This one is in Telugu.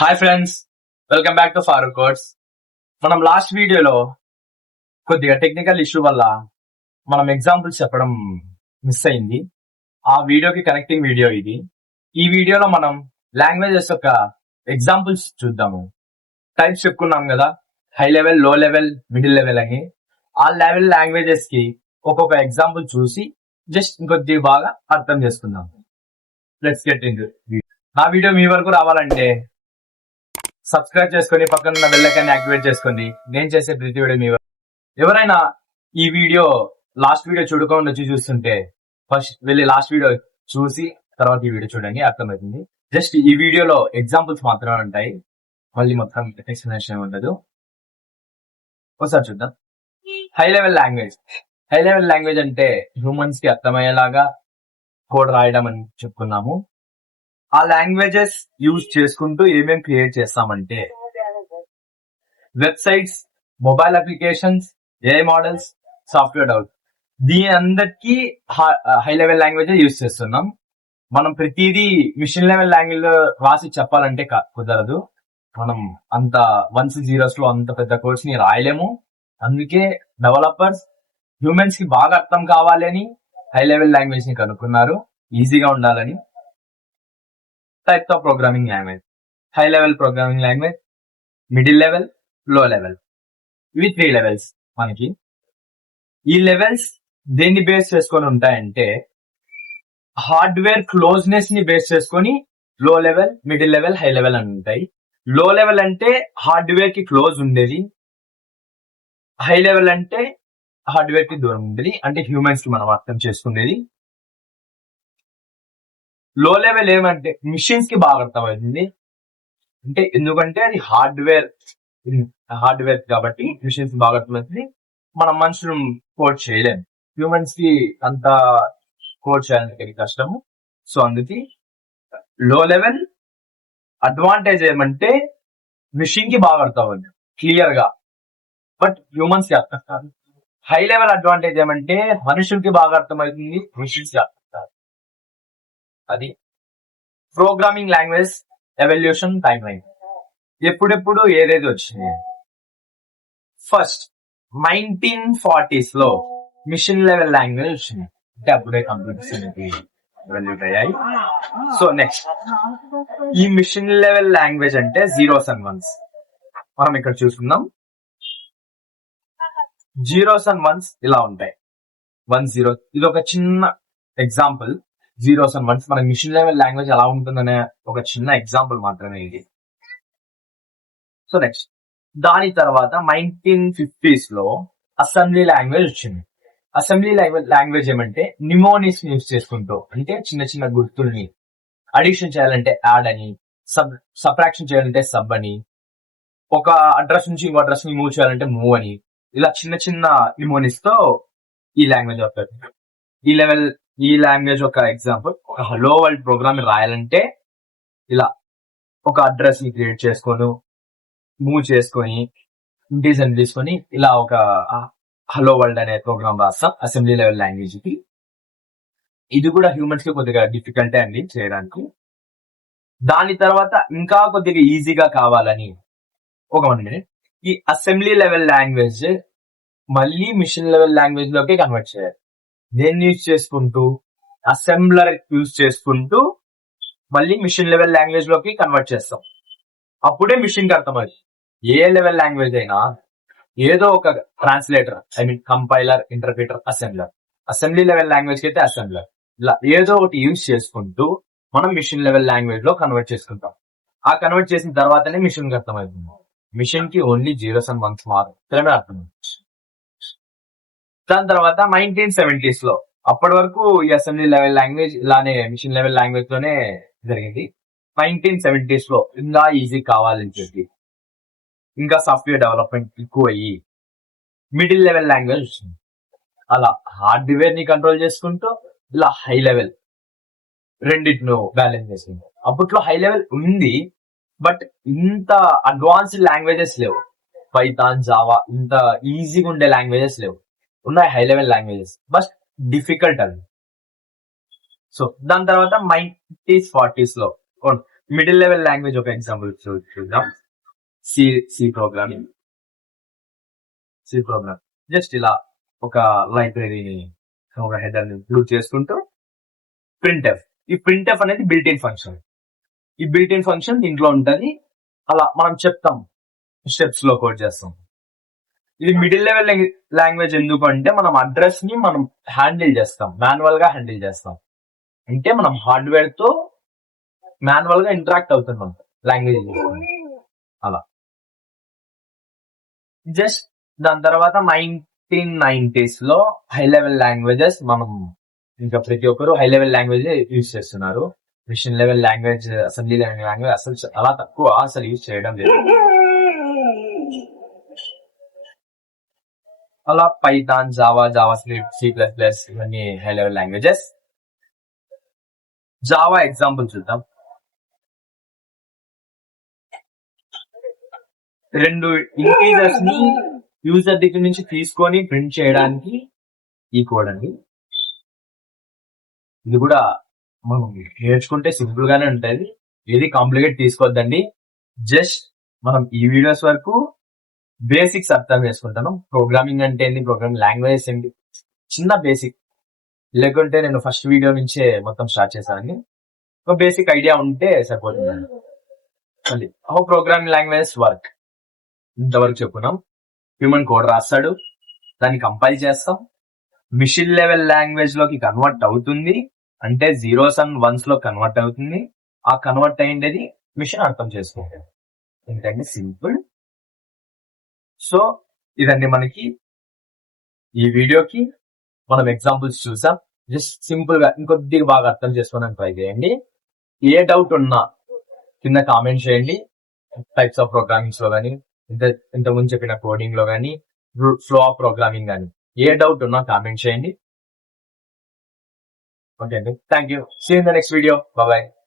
Hi friends, welcome back to Farooq codes. మనం లాస్ట్ వీడియోలో కొద్దిగా టెక్నికల్ ఇష్యూ వల్ల మనం ఎగ్జాంపుల్స్ చెప్పడం మిస్ అయింది. ఆ వీడియోకి కనెక్టింగ్ వీడియో ఇది. ఈ వీడియోలో మనం లాంగ్వేజెస్ యొక్క ఎగ్జాంపుల్స్ చూద్దాము. టైప్స్ చెప్పుకున్నాం కదా, హై లెవెల్, లో లెవెల్, మిడిల్ లెవెల్ అని. ఆ లెవెల్ లాంగ్వేజెస్ కి ఒక్కొక్క ఎగ్జాంపుల్ చూసి జస్ట్ ఇంకొద్ది బాగా అర్థం చేసుకుందాం. లెట్స్ గెట్ ఇన్ నా వీడియో మీ వరకు రావాలంటే సబ్స్క్రైబ్ చేసుకొని పక్కన ఉన్న బెల్ ఐకాన్ యాక్టివేట్ చేసుకోండి. నేను చేసే ప్రతి వీడియో మీ ఎవరైనా ఈ వీడియో లాస్ట్ వీడియో చూడకుండా వచ్చి చూస్తుంటే ఫస్ట్ వెళ్ళి లాస్ట్ వీడియో చూసి తర్వాత ఈ వీడియో చూడండి, అర్థమవుతుంది. జస్ట్ ఈ వీడియోలో ఎగ్జాంపుల్స్ మాత్రమే ఉంటాయి, మళ్ళీ మొత్తం ఎక్స్ప్లెనేషన్ ఉండదు. ఒకసారి చూద్దాం. High level language. High level language అంటే హ్యూమన్స్ కి అర్థమయ్యేలాగా కోడ్ రాయడం అని చెప్పుకున్నాము. ఆ లాంగ్వేజెస్ యూజ్ చేసుకుంటూ ఏమేమి క్రియేట్ చేస్తామంటే websites, mobile applications, AI models, software develop, దీని అందరికి హై లెవెల్ లాంగ్వేజ్ యూజ్ చేస్తున్నాం. మనం ప్రతిదీ మిషన్ లెవెల్ లాంగ్వేజ్ లో రాసి చెప్పాలంటే కుదరదు. మనం అంత వన్స్ జీరోస్ లో అంత పెద్ద కోర్స్ ని రాయలేము. అందుకే డెవలపర్స్ హ్యూమన్స్ కి బాగా అర్థం కావాలని హై లెవెల్ లాంగ్వేజ్ ని కనుక్కున్నారు, ఈజీగా ఉండాలని. Types of programming language. High level programming language, middle level, లో లెవెల్. ఇవి 3 లెవెల్స్ మనకి. ఈ లెవెల్స్ దేన్ని బేస్ చేసుకొని ఉంటాయంటే హార్డ్వేర్ క్లోజ్నెస్ ని బేస్ చేసుకొని లో level, middle level, high level అని ఉంటాయి. లో లెవెల్ అంటే హార్డ్వేర్ కి క్లోజ్ ఉండేది, హై లెవెల్ అంటే హార్డ్వేర్ కి దూరం ఉండేది, అంటే హ్యూమన్స్ కి మనం అర్థం చేసుకునేది. లో లెవెల్ ఏమంటే మిషన్స్ కి బాగా అర్థమవుతుంది, అంటే ఎందుకంటే అది హార్డ్వేర్ కాబట్టి మిషన్స్ బాగా అర్థమవుతుంది. మనం మనుషులు కోడ్ చేయలేము, హ్యూమన్స్ కి అంత కోడ్ చేయాలంటే కష్టము. సో అందుకే లో లెవెల్ అడ్వాంటేజ్ ఏమంటే మిషన్ కి బాగా అర్థమవుతుంది క్లియర్ గా, బట్ హ్యూమన్స్ కి అర్థం కాదు. హై లెవెల్ అడ్వాంటేజ్ ఏమంటే మనుషులకి బాగా అర్థమవుతుంది, మిషన్స్ కి అర్థం కాదు. అది programming language evolution time line. ఎప్పుడెప్పుడు ఏదేది వచ్చింది? ఫస్ట్ 1940s లో మిషన్ లెవెల్ లాంగ్వేజ్ వచ్చింది, అంటే అప్పుడే కంప్యూటర్స్ ఎవల్యూట్ అయ్యాయి. సో నెక్స్ట్ ఈ మిషన్ లెవెల్ లాంగ్వేజ్ అంటే జీరోస్ అండ్ వన్స్. మనం ఇక్కడ చూసుకుందాం. జీరోస్ అండ్ వన్స్ ఇలా ఉంటాయి. 1 0, ఇది ఒక చిన్న ఎగ్జాంపుల్. జీరోస్ అండ్ వన్స్ మన మిషన్ లెవెల్ లాంగ్వేజ్ ఎలా ఉంటుందనే ఒక చిన్న ఎగ్జాంపుల్ మాత్రమే ఇది. సో నెక్స్ట్ దాని తర్వాత 1950s లో అసెంబ్లీ లాంగ్వేజ్ వచ్చింది. అసెంబ్లీ లాంగ్వేజ్ ఏమంటే నిమోనిక్స్ యూజ్ చేసుకుంటూ, అంటే చిన్న చిన్న గుర్తుల్ని అడిషన్ చేయాలంటే యాడ్ అని, సబ్ట్రాక్షన్ చేయాలంటే సబ్ అని, ఒక అడ్రస్ నుంచి ఇంకో అడ్రస్ ని మూవ్ చేయాలంటే మూవ్ అని, ఇలా చిన్న చిన్న నిమోనిక్స్ తో ఈ లాంగ్వేజ్ వస్తుంది. ఈ లాంగ్వేజ్ ఒక ఎగ్జాంపుల్. ఒక హలో వరల్డ్ ప్రోగ్రామ్ రాయాలంటే ఇలా ఒక అడ్రస్ ని క్రియేట్ చేసుకొని మూవ్ చేసుకొని ఇంటీజర్ తీసుకొని ఇలా ఒక హలో వరల్డ్ అనే ప్రోగ్రామ్ రాస్తాం అసెంబ్లీ లెవెల్ లాంగ్వేజ్ కి. ఇది కూడా హ్యూమన్స్ కి కొద్దిగా డిఫికల్టే అండి చేయడానికి. దాని తర్వాత ఇంకా కొద్దిగా ఈజీగా కావాలని ఒక 1 minute ఈ అసెంబ్లీ లెవెల్ లాంగ్వేజ్ మళ్ళీ మిషన్ లెవెల్ లాంగ్వేజ్ లోకి కన్వర్ట్ చేయాలి. దేన్ని యూజ్ చేసుకుంటూ? అసెంబ్లర్ యూజ్ చేసుకుంటూ మళ్ళీ మిషన్ లెవెల్ లాంగ్వేజ్ లోకి కన్వర్ట్ చేస్తాం. అప్పుడే మిషన్ కి అర్థమవుతుంది. ఏ లెవెల్ లాంగ్వేజ్ అయినా ఏదో ఒక translator, compiler, interpreter, assembler. Assembly level language కి అయితే అసెంబ్లర్. ఇలా ఏదో ఒకటి యూజ్ చేసుకుంటూ మనం మిషన్ లెవెల్ లాంగ్వేజ్ లో కన్వర్ట్ చేసుకుంటాం. ఆ కన్వర్ట్ చేసిన తర్వాతనే మిషన్ కి అర్థమవుతుంది. మిషన్ కి ఓన్లీ జీరోస్ అండ్ వన్స్ మాత్రమే అర్థమవుతుంది. దాని తర్వాత 1970s లో, అప్పటి వరకు ఈ అసెంబ్లీ లెవెల్ లాంగ్వేజ్ ఇలానే మిషన్ లెవెల్ లాంగ్వేజ్ లోనే జరిగింది. 1970s లో ఇంకా ఈజీ కావాలని చెప్పి ఇంకా సాఫ్ట్వేర్ డెవలప్మెంట్ ఎక్కువ అయ్యి మిడిల్ లెవెల్ లాంగ్వేజ్ వచ్చింది. అలా హార్డ్వేర్ ని కంట్రోల్ చేసుకుంటూ ఇలా హై లెవెల్ రెండింటిను బ్యాలెన్స్ చేసుకుంది. అప్పట్లో హై లెవెల్ ఉంది, బట్ ఇంత అడ్వాన్స్డ్ లాంగ్వేజెస్ లేవు. పైథాన్, జావా ఇంత ఈజీగా ఉండే లాంగ్వేజెస్ లేవు. ఉన్నాయి high level languages, but difficult అది. సో దాని తర్వాత 1940s లో మిడిల్ లెవెల్ లాంగ్వేజ్ ఒక ఎగ్జాంపుల్ చూద్దాం. C C programming. జస్ట్ ఇలా ఒక లైబ్రరీని ఒక హెడర్ ని ఇంక్లూడ్ చేసుకుంటూ ప్రింట్ఎఫ్. ఈ ప్రింట్ఎఫ్ అనేది బిల్ట్ ఇన్ ఫంక్షన్. ఈ బిల్ట్ ఇన్ ఫంక్షన్ దీంట్లో ఉంటది. అలా మనం చెప్తాం, స్టెప్స్ లో కోడ్ చేస్తాం. ఇది మిడిల్ లెవెల్ లాంగ్వేజ్ ఎందుకు అంటే మనం అడ్రస్ ని మనం హ్యాండిల్ చేస్తాం, మాన్యువల్ గా హ్యాండిల్ చేస్తాం. అంటే మనం హార్డ్వేర్ తో మాన్యువల్ గా ఇంటరాక్ట్ అవుతున్నాం లాంగ్వేజ్ అలా. జస్ట్ దాని తర్వాత 1990s లో హై లెవెల్ లాంగ్వేజెస్ మనం ఇంకా ప్రతి ఒక్కరు హై లెవెల్ లాంగ్వేజ్ యూజ్ చేస్తున్నారు. Machine level language, assembly level language అసలు చాలా తక్కువ అసలు యూజ్ చేయడం లేదు. అలా పైథాన్, జావా స్క్రిప్ట్, C++, ఇవన్నీ high level languages. Java example చూద్దాం. 2 ఇంటీజర్స్ ని యూజర్ దగ్గర నుంచి తీసుకొని ప్రింట్ చేయడానికి ఈ కోడ్ అండి. ఇది కూడా మనం నేర్చుకుంటే సింపుల్ గానే ఉంటది, ఏది కాంప్లికేట్ తీసుకోవద్దండి. జస్ట్ మనం ఈ వీడియోస్ వరకు బేసిక్స్ అర్థం చేసుకుంటాను. ప్రోగ్రామింగ్ అంటే ఏంటి, ప్రోగ్రామింగ్ లాంగ్వేజెస్ ఏంటి, చిన్న బేసిక్. లేకుంటే నేను ఫస్ట్ వీడియో నుంచే మొత్తం స్టార్ట్ చేశానండి. ఒక బేసిక్ ఐడియా ఉంటే సరిపోతుంది. మళ్ళీ హౌ ప్రోగ్రామింగ్ లాంగ్వేజెస్ వర్క్ ఇంతవరకు చెప్పుకున్నాం. హ్యూమన్ కోడ్ రాస్తాడు, దాన్ని కంపైల్ చేస్తాం, మిషన్ లెవెల్ లాంగ్వేజ్ లోకి కన్వర్ట్ అవుతుంది. అంటే 0s and 1s లో కన్వర్ట్ అవుతుంది. ఆ కన్వర్ట్ అయ్యేది మిషన్ అర్థం చేసుకుంటుంది. ఏంటంటే సింపుల్. సో ఇదండి మనకి ఈ వీడియోకి మనం ఎగ్జాంపుల్స్ చూసాం. జస్ట్ సింపుల్ గా ఇంకొద్దిగా బాగా అర్థం చేసుకోవడానికి ట్రై చేయండి. ఏ డౌట్ ఉన్నా కింద కామెంట్ చేయండి. టైప్స్ ఆఫ్ ప్రోగ్రామింగ్స్ లో కానీ, ఇంతకుముందు చెప్పిన కోడింగ్ లో కానీ, ఫ్లో ఆఫ్ ప్రోగ్రామింగ్ కానీ, ఏ డౌట్ ఉన్నా కామెంట్ చేయండి. ఓకే అండి, thank you. See in the next video. Bye.